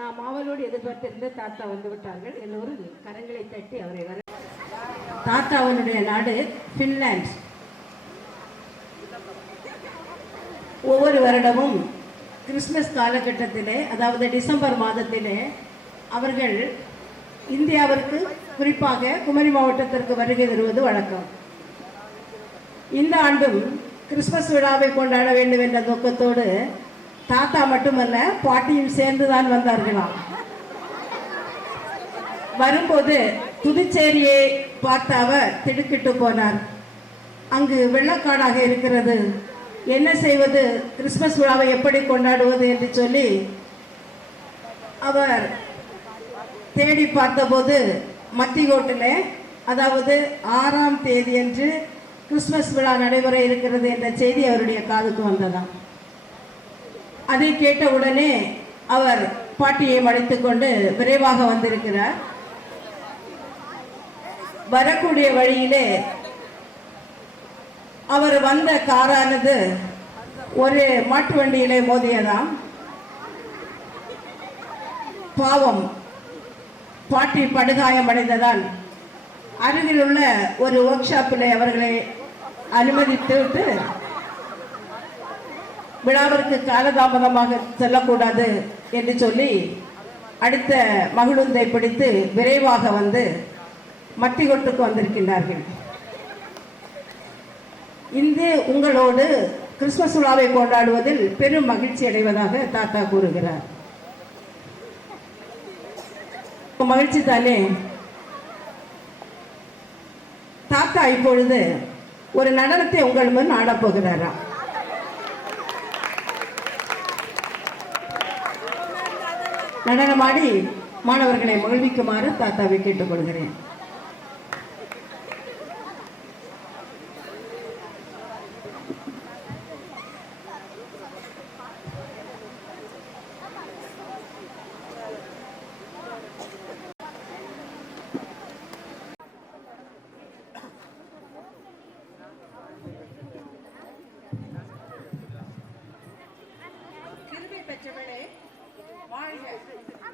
நாம் ஆவலோடு எதிர்பார்த்திருந்த தாத்தா வந்து விட்டார்கள். எல்லோரும் கரங்களை தட்டி அவரை வர. தாத்தாவினுடைய நாடு பின்லாந்து. ஒவ்வொரு வருடமும் கிறிஸ்துமஸ் காலகட்டத்திலே, அதாவது டிசம்பர் மாதத்திலே அவர்கள் இந்தியாவிற்கு, குறிப்பாக குமரி மாவட்டத்திற்கு வருகை தருவது வழக்கம். இந்த ஆண்டும் கிறிஸ்துமஸ் விழாவை கொண்டாட வேண்டும் என்ற நோக்கத்தோடு தாத்தா மட்டுமல்ல, பாட்டியும் சேர்ந்துதான் வந்தார்களாம். வரும்போது புதுச்சேரியை பார்த்த அவர் திடுக்கிட்டு போனார். அங்கு வெள்ளக்காடாக இருக்கிறது, என்ன செய்வது, கிறிஸ்துமஸ் விழாவை எப்படி கொண்டாடுவது என்று சொல்லி அவர் தேடி பார்த்தபோது மத்திகோட்டில், அதாவது 6ஆம் தேதி அன்று கிறிஸ்துமஸ் விழா நடைபெற இருக்கிறது என்ற செய்தி அவருடைய காதுக்கு வந்ததாம். அதை கேட்ட உடனே அவர் பாட்டியை அழைத்துக் கொண்டு விரைவாக வந்திருக்கிறார். வரக்கூடிய வழியிலே அவர் வந்த காரானது ஒரு மாட்டு வண்டியிலே மோதியதாம். பாவம், பாட்டி படுகாயம் அடைந்ததால் அருகில் உள்ள ஒரு ஒர்க் ஷாப்பில் அவர்களை அனுமதித்து விட்டு விழாவிற்கு காலதாமதமாக செல்லக்கூடாது என்று சொல்லி அடுத்த மகிழுந்தை பிடித்து விரைவாக வந்து மத்திகொட்டுக்கு வந்திருக்கின்றார்கள். இந்த உங்களோடு கிறிஸ்துமஸ் விழாவை கொண்டாடுவதில் பெரும் மகிழ்ச்சி அடைவதாக தாத்தா கூறுகிறார். மகிழ்ச்சி தானே? தாத்தா இப்பொழுது ஒரு நடனத்தை உங்கள் முன் ஆடப்போகிறாரா? நடனமாடி மாணவர்களை மகிழ்விக்குமாறு தாத்தாவை கேட்டுக்கொள்கிறேன்.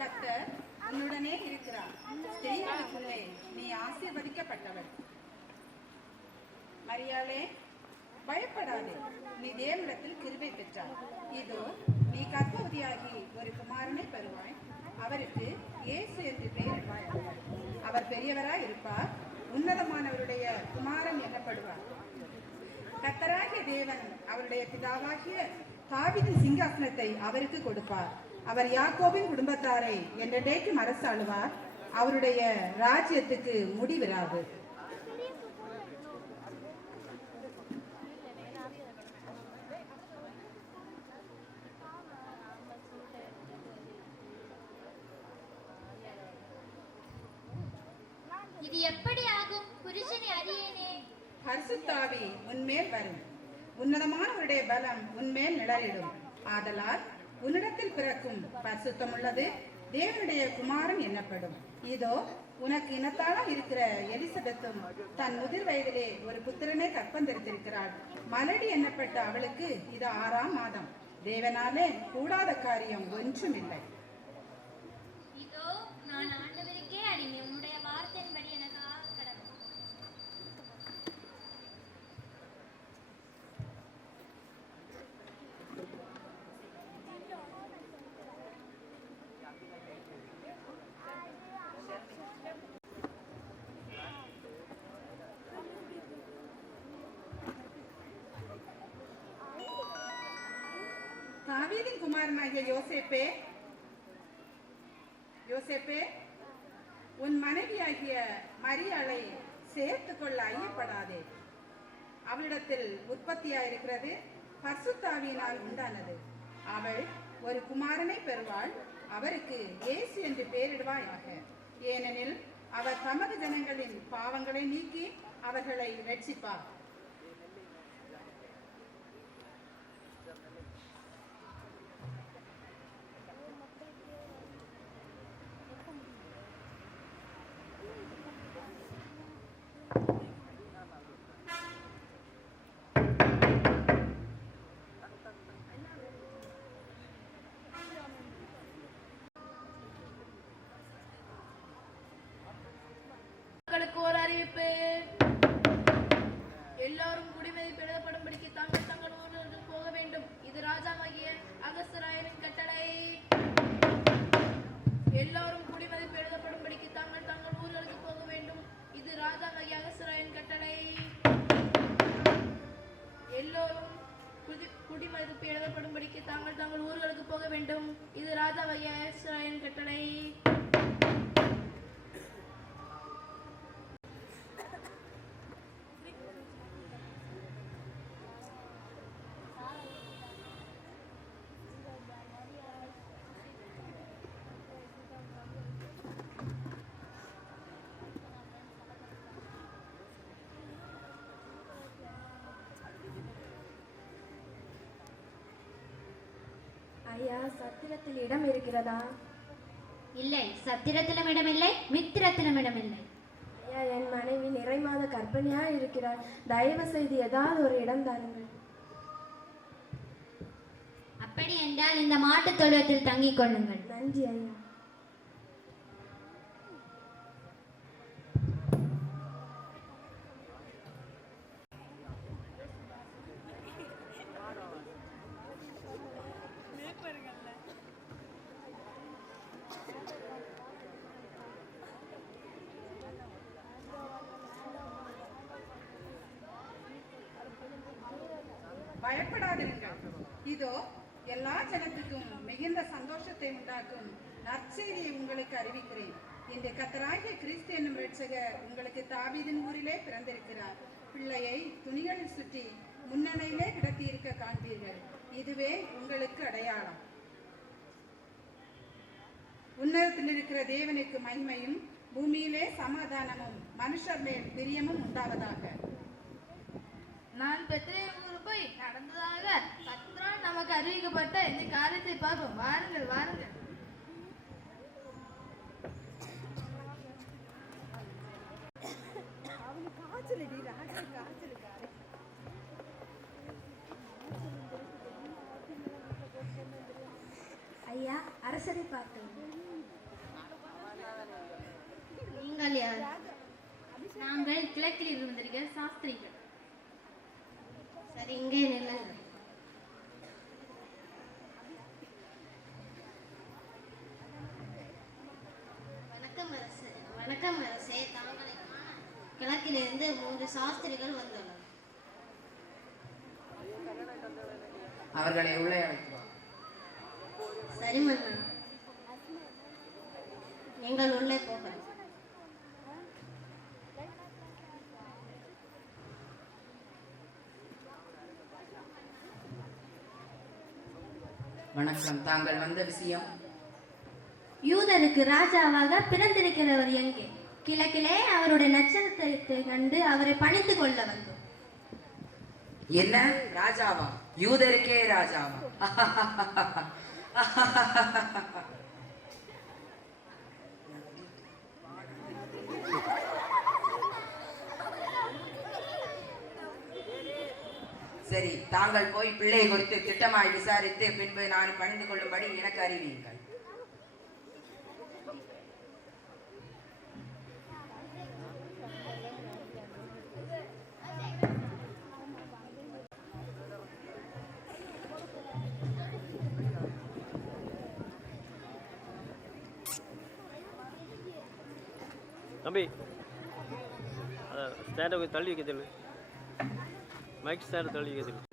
கர்த்தர் உன்னுடனே இருக்கிறார். ஸ்திரீகளுக்குள்ளே நீ ஆசீர்வதிக்கப்பட்டவள். மரியாளே, பயப்படாதே, நீ தேவனிடத்தில் கிருபை பெற்றாய். இதோ நீ கர்ப்பவதியாகி ஒரு குமாரனை பெறுவாய். அவருக்கு இயேசு என்று பெயரிடுவாய். அவர் பெரியவராய் இருப்பார், உன்னதமானவருடைய குமாரன் எனப்படுவார். கர்த்தராகிய தேவன் அவருடைய பிதாவாகிய தாவீதின் சிங்காசனத்தை அவருக்கு கொடுப்பார். அவர் யாக்கோபின் குடும்பத்தாரை என்றென்றைக்கும் அரசாளுவார். அவருடைய ராஜ்யத்துக்கு முடிவிராது. இது எப்படி ஆகும்? புருஷனை அறியேனே. பரிசுத்த ஆவி உன்மேல் வரும், உன்னதமானவருடைய பலம் உன்மேல் நிழலிடும். ஆதலால் உன்னிடத்தில் பிறக்கும் பரிசுத்தம் உள்ளது தேவனுடைய குமாரன் என்னப்படும். இதோ உனக்கு இனத்தாளா இருக்கிற எலிசபெத்தும் தன் முதிர் வயதிலே ஒரு புத்திரனை கற்பந்தரித்திருக்கிறாள். மலடி என்னப்பட்ட அவளுக்கு இது 6ஆம் மாதம். தேவனாலே கூடாத காரியம் ஒன்றுமில்லை. இதோ நான் ஆண்டவருக்கே அடிமை, உன்னுடைய வார்த்தையின்படி எனக்கு கடவுள். தாவீதின் குமாரனாகிய யோசேப்பே, யோசேப்பே, உன் மனைவியாகிய மரியாளை சேர்த்துக் கொள்ள ஐயப்படாதே. அவளிடத்தில் உற்பத்தியாயிருக்கிறது பரிசுத்த ஆவியினால் உண்டானது. அவள் ஒரு குமாரனை பெறுவாள். அவருக்கு இயேசு என்று பெயரிடுவாயாக. ஏனெனில் அவர் தமது ஜனங்களின் பாவங்களை நீக்கி அவர்களை ரட்சிப்பார். செய்யப்படும்படிக்கு தாங்கள் தங்கள் ஊர்களுக்கு போக வேண்டும். இது ராஜாவாகிய இஸ்ராயேலின் கட்டளை. ஐயா, சத்திரத்தில் இடம் இருக்கிறதா? இல்லை, சத்திரத்திலும் இடமில்லை, மித்திரத்திலும் இடமில்லை. ஐயா, என் மனைவி நிறைமாத கர்ப்பிணியா இருக்கிறார். தயவு செய்து ஏதாவது ஒரு இடம் தாருங்கள். அப்படி என்றால் இந்த மாட்டுத் தொழுவத்தில் தங்கிக் கொள்ளுங்கள். நன்றி ஐயா. பயப்படாதிருங்கள். இதோ எல்லா ஜனத்துக்கும் மிகுந்த சந்தோஷத்தை உண்டாக்கும் நற்செய்தியை உங்களுக்கு அறிவிக்கிறேன். இன்று கர்த்தராகிய கிறிஸ்து என்னும் இரட்சகர் உங்களுக்கு தாவீதின் ஊரிலே பிறந்திருக்கிறார். பிள்ளையை துணிகளில் சுற்றி முன்னணையிலே கிடத்தி இருக்க காண்பீர்கள். இதுவே உங்களுக்கு அடையாளம். உன்னதத்தில் இருக்கிற தேவனுக்கு மகிமையும் பூமியிலே சமாதானமும் மனுஷர் மேல் பிரியமும் உண்டாவதாக. நான் பெத்லகேம் ஊருக்கு போய் நடந்ததாக கர்த்தரால் நமக்கு அறிவிக்கப்பட்ட இந்த காரியத்தை பார்ப்போம். வாருங்கள், வாருங்கள். ஐயா, அரசரை பார்த்தோம். நீங்கள் யார்? நாங்கள் கிழக்கில் இருந்து வந்திருக்கிற சாஸ்திரிகள். சரி, இங்கே நில்லுங்கள். வணக்கம் அரசே. வணக்கம் அரசே. தாங்களை காண கிழக்கிலிருந்து 3 சாஸ்திரிகள் வந்துள்ளனர். அவர்களை உள்ளே அழைத்து வா. சரி மன்னா, நீங்கள் உள்ளே போகலாம். வணக்கம். தாங்கள் வந்த விஷயம்? யூதருக்கு ராஜாவாக பிறந்திருக்கிறவர் எங்கே? கிழக்கிலே அவருடைய நட்சத்திரத்தை கண்டு அவரை பணிந்து கொள்ள வந்தோம். என்ன ராஜாவா? யூதருக்கே ராஜாவா? சரி, தாங்கள் போய் பிள்ளை குறித்து திட்டமாய் விசாரித்து பின்பு நான் பணிந்து கொள்ளும்படி எனக்கு அறிவியுங்கள். தம்பி, ஸ்டாண்டை தள்ளி வைக்க சொல்லு. மைக் ஸ்டாண்டை தள்ளி வைக்க சொல்லு.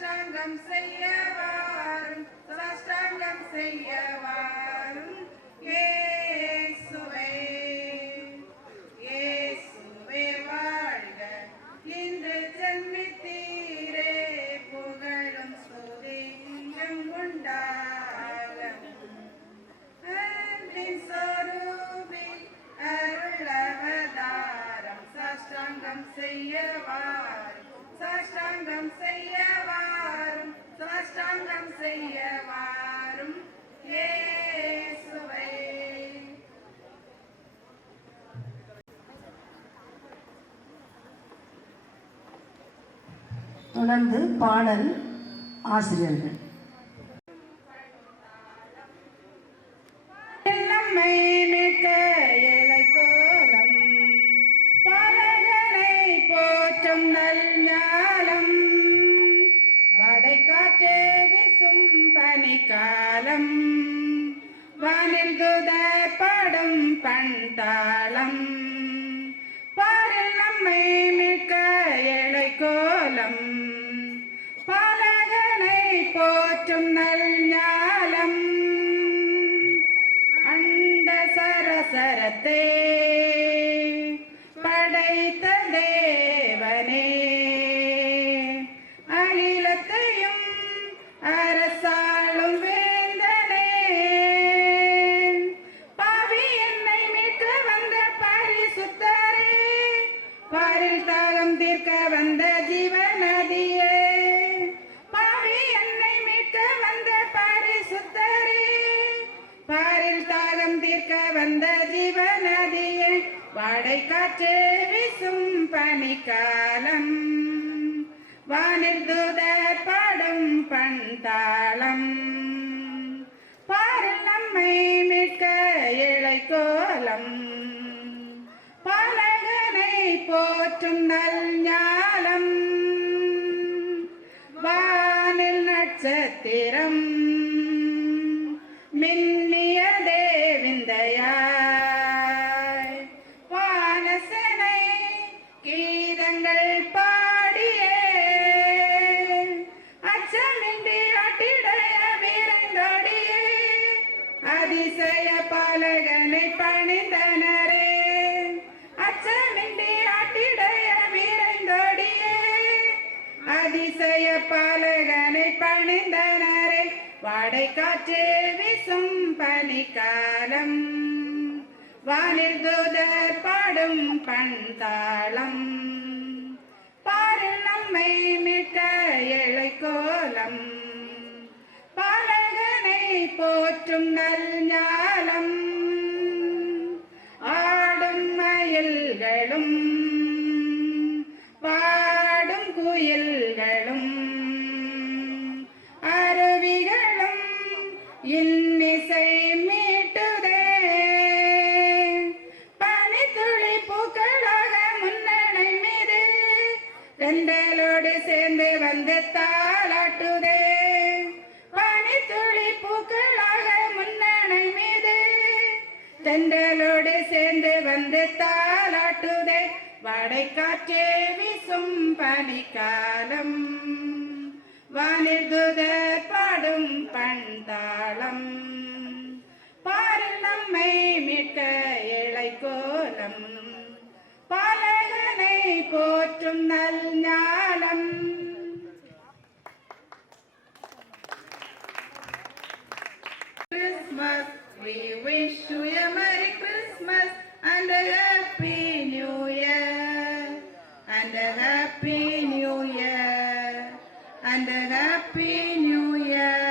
சாஷ்டாங்கம் செய்ய வாரும் சாஷ்டாங்கம் செய்ய வாரும் இயேசுவே இயேசுவே வாழ்க இன்று ஜென்மித்தீரே புகழும் ஸ்துதியும் உண்டாகும் அன்பின் சொரூபி அருளவதாரம் சாஷ்டாங்கம் செய்ய வாரும் சாஷ்டாங்கம் செய்ய வாரும் சாஷ்டாங்கம் செய்ய வாரும் இயேசுவே தொடர்ந்து பாடல் ஆசிரியர்கள். நம்மை மிக்க இலை கோலம் பாலகனை போற்றும் நல் ஞாலம் வடைக்காற்று வீசும் பனிக்காலம் வானில் தூதர் பாடும் பண்தாளம் பாரில் நம்மை மிக்க இலை கோலம் பாலகனை போற்றும் நல் ஞாலம் அண்ட சரசரத்தே படைத்த தேவனே அகிலத்தையும் அரசாளும் வேந்தனே பாவி என்னை மீட்க வந்த பரிசுத்தரே பாரில் தாகம் தீர்க்க வந்த ஜீவநதியே பாவி என்னை மீட்க வந்த பரிசுத்தரே பாரில் தாகம் தீர்க்க வந்த ஜீவநதியே வாடை காற்று வீசும் பனிக்காலம் வானில் தூதர் பாடும் பண்தாளம் பாரில் நம்மை மீட்க இலை கோலம் பாலகனை போற்றும் நல் ஞாலம் வானில் நட்சத்திரம் மின்னிய தேவிந்தையாய் வானசனை கீதங்கள் பாடியே அச்சமின்றி அட்டிடைய வீரங்கோடியே அதிசய பாலகனை பணிந்தனரே அச்சமின்றி அட்டிடைய வீரங்கோடியே அதிசய பாலகனை பணிந்தனரே வாடை காற்று வீசும் பனிக்காலம் வானில் தூதர் பாடும் பண்தாளம் பாரில் நம்மை மீட்க இலை கோலம் பாலகனை போற்றும் நல் ஞாலம் ஆடும் மயில்களும் பாடும் குயில்களும் அருவிகளும் இன்னிசை மீட்டுதே பனித்துளி பூக்களாக முன்னணை மீது தென்றலோடு சேர்ந்து வந்து தாளாட்டுதே பனித்துளி பூக்களாக முன்னணை மீது தென்றலோடு சேர்ந்து வந்து தாளாட்டுதே வாடை காற்றே வீசும் பனிக்காலம் வானில் தூதர் பாடும் பண்தாளம் பாரில் நம்மை மீட்க இலை கோலம் பாலகனை போற்றும் நல் ஞாலம். Christmas, we wish you a Merry Christmas and a Happy New Year, and a Happy New Year, and a Happy New Year.